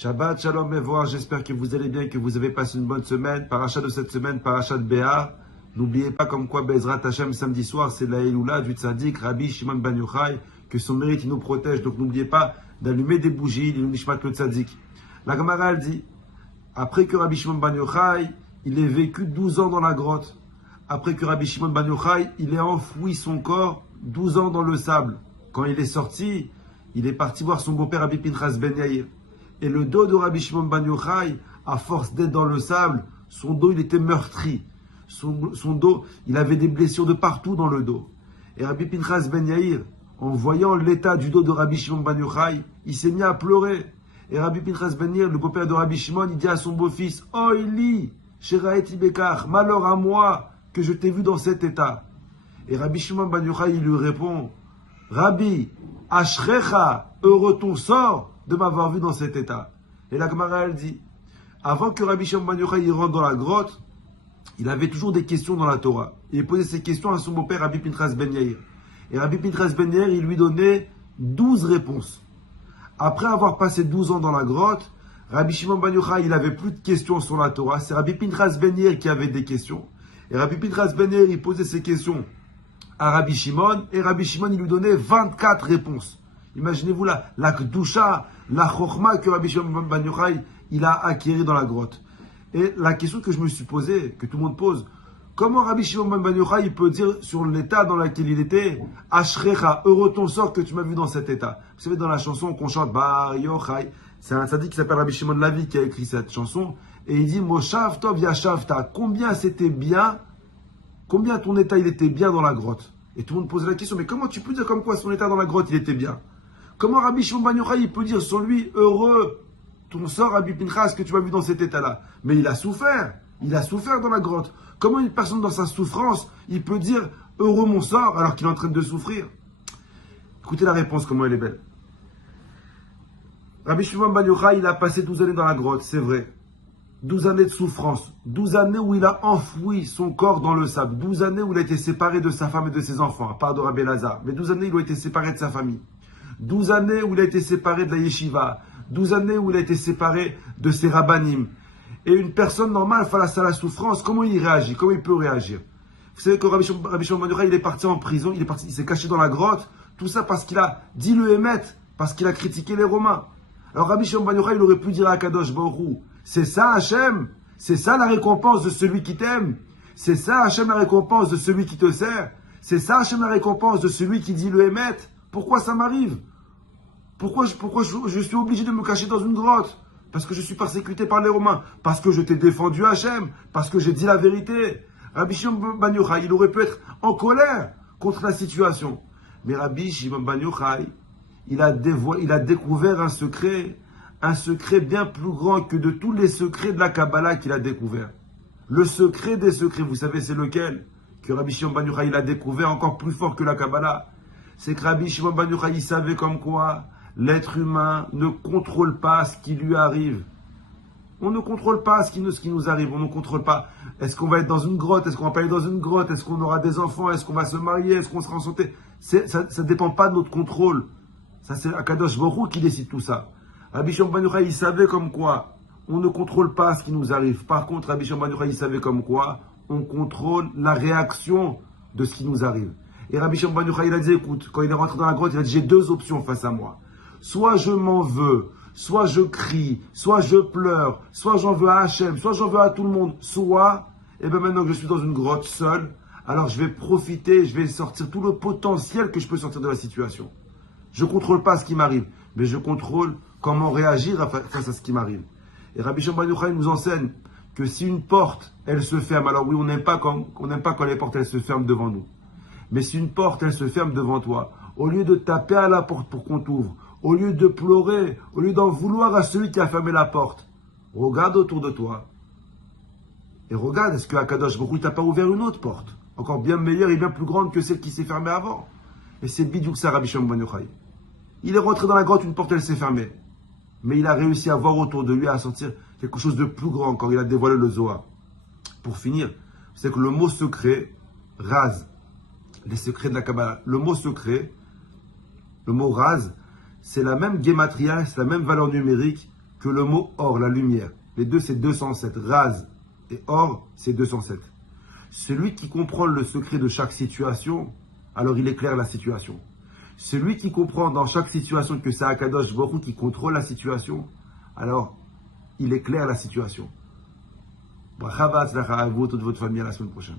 Shabbat Shalom Mevoar, j'espère que vous allez bien, que vous avez passé une bonne semaine. Paracha de cette semaine, Paracha de Béar. N'oubliez pas comme quoi Bezrat Hashem samedi soir, c'est la Eloula du Tzadik, Rabbi Shimon Ben Yochai, que son mérite il nous protège. Donc n'oubliez pas d'allumer des bougies, l'Ilou Nishmat le Tzadik. La Gemara elle dit, après que Rabbi Shimon Ben Yochai, il ait vécu 12 ans dans la grotte, après que Rabbi Shimon Ben Yochai, il ait enfoui son corps 12 ans dans le sable. Quand il est sorti, il est parti voir son beau-père Rabbi Pinchas Ben Yair. Et le dos de Rabbi Shimon Ben Yochai, à force d'être dans le sable, son dos il était meurtri. Son dos, il avait des blessures de partout dans le dos. Et Rabbi Pinchas Ben Yair, en voyant l'état du dos de Rabbi Shimon Ben Yochai, il s'est mis à pleurer. Et Rabbi Pinchas Ben Yair, le beau-père de Rabbi Shimon, il dit à son beau-fils, « Oh Eli, Sheraeti Bekar, malheur à moi que je t'ai vu dans cet état. » Et Rabbi Shimon Ben Yochai, il lui répond, « Rabbi, Ashrecha, heureux ton sort de m'avoir vu dans cet état. » Et la Gemara, elle dit, avant que Rabbi Shimon Ben Yochai il rentre dans la grotte, il avait toujours des questions dans la Torah. Il posait ces questions à son beau-père Rabbi Pinchas Ben Yair. Et Rabbi Pinchas Ben Yair, il lui donnait 12 réponses. Après avoir passé 12 ans dans la grotte, Rabbi Shimon Ben Yochai, il avait plus de questions sur la Torah. C'est Rabbi Pinchas Ben Yair qui avait des questions. Et Rabbi Pinchas Ben Yair, il posait ces questions à Rabbi Shimon. Et Rabbi Shimon, il lui donnait 24 réponses. Imaginez-vous la Kedusha, la Chochma que Rabbi Shimon Ben Yochai, il a acquéri dans la grotte. Et la question que je me suis posée, que tout le monde pose, comment Rabbi Shimon Ben Yochai il peut dire sur l'état dans lequel il était, Ashrecha, heureux ton sort que tu m'as vu dans cet état. Vous savez, dans la chanson qu'on chante, Bar Yochai, c'est un tzaddik qui s'appelle Rabbi Shimon Lavi qui a écrit cette chanson, et il dit, Moshav Tov Yashavta, combien c'était bien, combien ton état il était bien dans la grotte. Et tout le monde pose la question, mais comment tu peux dire comme quoi son état dans la grotte il était bien? Comment Rabbi Shimon Ben Yochai il peut dire sur lui, heureux ton sort, Rabbi Pinchas, que tu m'as vu dans cet état-là? Mais il a souffert dans la grotte. Comment une personne dans sa souffrance, il peut dire heureux mon sort alors qu'il est en train de souffrir? Écoutez la réponse, comment elle est belle. Rabbi Shimon Ben Yochai, il a passé 12 années dans la grotte, c'est vrai. 12 années de souffrance, 12 années où il a enfoui son corps dans le sable, 12 années où il a été séparé de sa femme et de ses enfants, à part de Rabbi Elazar, mais 12 années où il a été séparé de sa famille, 12 années où il a été séparé de la yeshiva, 12 années où il a été séparé de ses rabbanim. Et une personne normale face à la souffrance, comment il réagit? Comment il peut réagir? Vous savez que Rabbi Shimon Ben Yochai, il est parti en prison, il s'est caché dans la grotte, tout ça parce qu'il a dit le Hémet, parce qu'il a critiqué les Romains. Alors Rabbi Shimon Ben Yochai, il aurait pu dire à Kadosh Baruch Hu, c'est ça Hachem, c'est ça la récompense de celui qui t'aime, c'est ça Hachem la récompense de celui qui te sert, c'est ça Hachem la récompense de celui qui dit le Hémet. Pourquoi ça m'arrive? Pourquoi je suis obligé de me cacher dans une grotte? Parce que je suis persécuté par les Romains, parce que je t'ai défendu Hachem, parce que j'ai dit la vérité. Rabbi Shimon Ben Yochai, il aurait pu être en colère contre la situation. Mais Rabbi Shimon Ben Yochai, il a découvert un secret bien plus grand que de tous les secrets de la Kabbalah qu'il a découvert. Le secret des secrets, vous savez c'est lequel? Que Rabbi Shimon Ben Yochai, il a découvert encore plus fort que la Kabbalah. C'est que Rabbi Shimon Ben Yochai, il savait comme quoi l'être humain ne contrôle pas ce qui lui arrive. On ne contrôle pas ce qui nous arrive. On ne contrôle pas. Est-ce qu'on va être dans une grotte? Est-ce qu'on va pas aller dans une grotte? Est-ce qu'on aura des enfants? Est-ce qu'on va se marier? Est-ce qu'on sera en santé? Ça ne dépend pas de notre contrôle. Ça, c'est Akadosh Baruch Hu qui décide tout ça. Rabbi Shimon Ben Yochai, il savait comme quoi on ne contrôle pas ce qui nous arrive. Par contre, Rabbi Shimon Ben Yochai, il savait comme quoi on contrôle la réaction de ce qui nous arrive. Et Rabbi Shimon Ben Yochai, il a dit, écoute, quand il est rentré dans la grotte, il a dit, j'ai deux options face à moi. Soit je m'en veux, soit je crie, soit je pleure, soit j'en veux à Hachem, soit j'en veux à tout le monde, soit, maintenant que je suis dans une grotte seule, alors je vais profiter, je vais sortir tout le potentiel que je peux sortir de la situation. Je ne contrôle pas ce qui m'arrive, mais je contrôle comment réagir face à ce qui m'arrive. Et Rabbi Shimon Ben Yochai nous enseigne que si une porte, elle se ferme, alors oui, on n'aime pas quand les portes, elles se ferment devant nous. Mais si une porte, elle se ferme devant toi, au lieu de taper à la porte pour qu'on t'ouvre, au lieu de pleurer, au lieu d'en vouloir à celui qui a fermé la porte, regarde autour de toi. Et regarde, est-ce que Akadosh Baruch Hu t'a pas ouvert une autre porte, encore bien meilleure et bien plus grande que celle qui s'est fermée avant? Et c'est bidiouk ça, Rabbi Shimon Ben Yochai. Il est rentré dans la grotte, une porte, elle s'est fermée. Mais il a réussi à voir autour de lui, à sentir quelque chose de plus grand quand il a dévoilé le Zohar. Pour finir, c'est que le mot secret, Raz, les secrets de la Kabbalah, le mot secret, le mot Raz, c'est la même gematria, c'est la même valeur numérique que le mot or, la lumière, les deux c'est 207, raz et or c'est 207. Celui qui comprend le secret de chaque situation, alors il éclaire la situation. Celui qui comprend dans chaque situation que c'est Akadosh Baruch Hu qui contrôle la situation, alors il éclaire la situation. Bracha v'atzlacha à vous, toute votre famille, à la semaine prochaine.